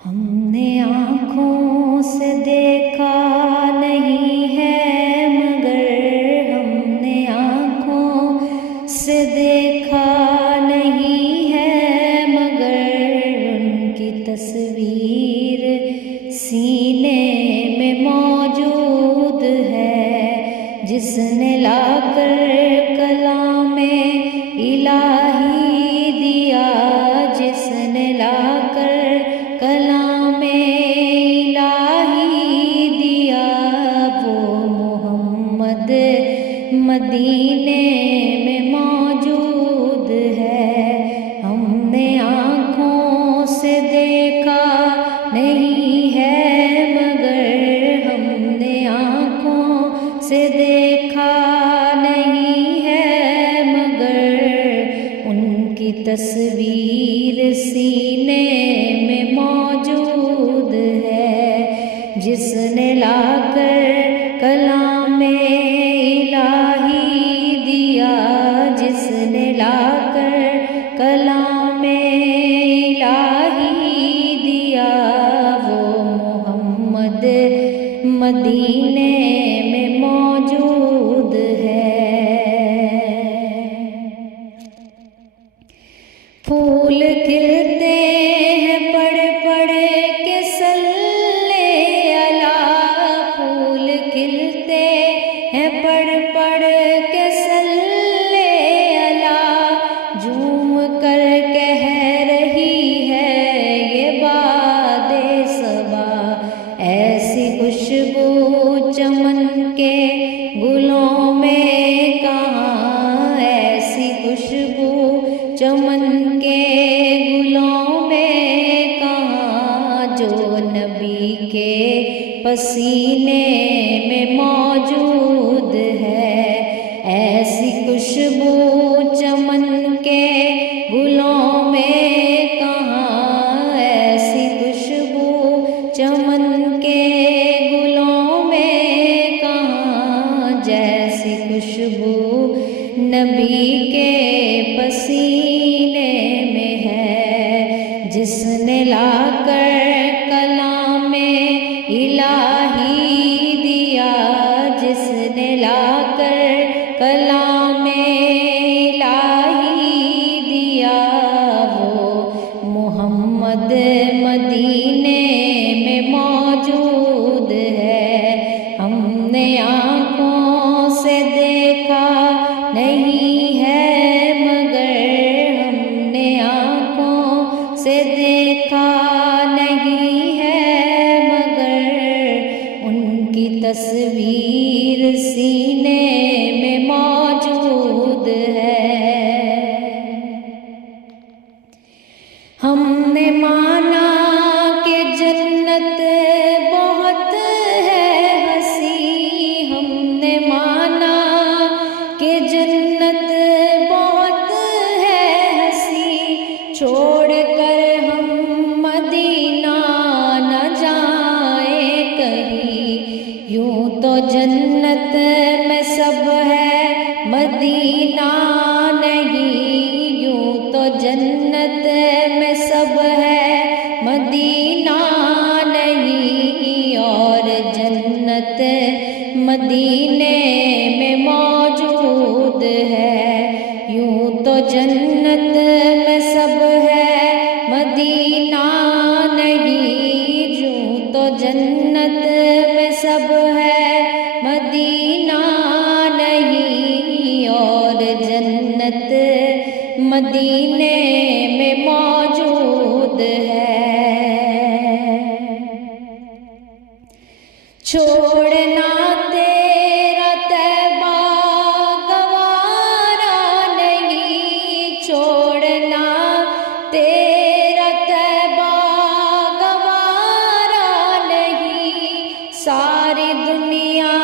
ہم نے آنکھوں سے دیکھا نہیں ہے مگر ہم نے آنکھوں سے دیکھا نہیں ہے مگر ان کی تصویر سینے میں موجود ہے، جس نے لا کر کلام الہی دیا، جس نے لا کر کلام الہی دیا، وہ محمد مدینے میں موجود ہے۔ ہم نے آنکھوں سے دیکھا نہیں ہے مگر ہم نے آنکھوں سے دیکھا نہیں ہے مگر ان کی تصویر سینے میں موجود ہے، جس نے لا کر کلام الہی دیا، جس نے لا کر کلام الہی دیا، وہ محمد مدینے میں موجود ہے۔ پھول کھلتے ہیں پڑھ پڑھ کے صلی اللہ، پھول کھلتے ہیں پڑھ پڑھ کے صلی اللہ، جھوم کر کہہ رہی ہے یہ باد صبا، ایسی خوشبو چمن کے گلوں میں کہاں، ایسی خوشبو چمن کے گلوں میں کہاں، جو نبی کے پسینے میں موجود ہے، ایسی خوشبو چمن کے گلوں میں کہاں، ایسی خوشبو چمن کے گلوں میں کہاں، جیسی خوشبو نبی کے پسینے میں ہے، جس نے لا کر کلام الہی دیا، جس نے لا کر کلام الہی دیا، وہ محمد مدینے میں موجود ہے۔ ہم نے آنکھوں سے دیکھا نہیں ہے مگر ہم نے آنکھوں سے دیکھا نہیں ہے مگر ان کی تصویر سینے میں موجود ہے۔ ہم نے مانا کہ جنت بہت ہے ہنسی، ہم نے مانا کہ جنت بہت ہے ہنسی، چھوڑ کر ہم مدینہ نہ جائیں کہیں، یوں تو جنت میں سب ہے مدینہ نہیں، یوں تو جنت میں سب ہے مدینہ نہیں، اور جنت مدینے میں موجود ہے، یوں تو جنت میں سب ہے مدینہ نہیں، یوں تو جنت میں سب ہے مدینہ نہیں، اور جنت مدینے میں موجود ہے۔ چھوڑنا تیرا طیبہ گوارا نہیں، چھوڑنا تیرا طیبہ گوارا نہیں، ساری دنیا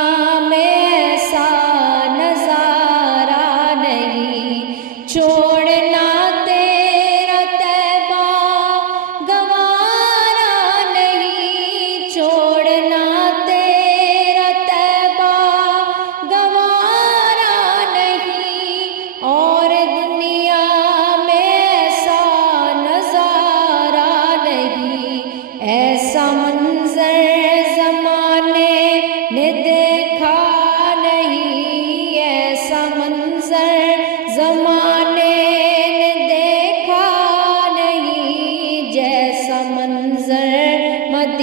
میں ایسا نظارہ نہیں، چھوڑنا تیرا طیبہ گوارا نہیں، چھوڑنا تیرا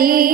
نبی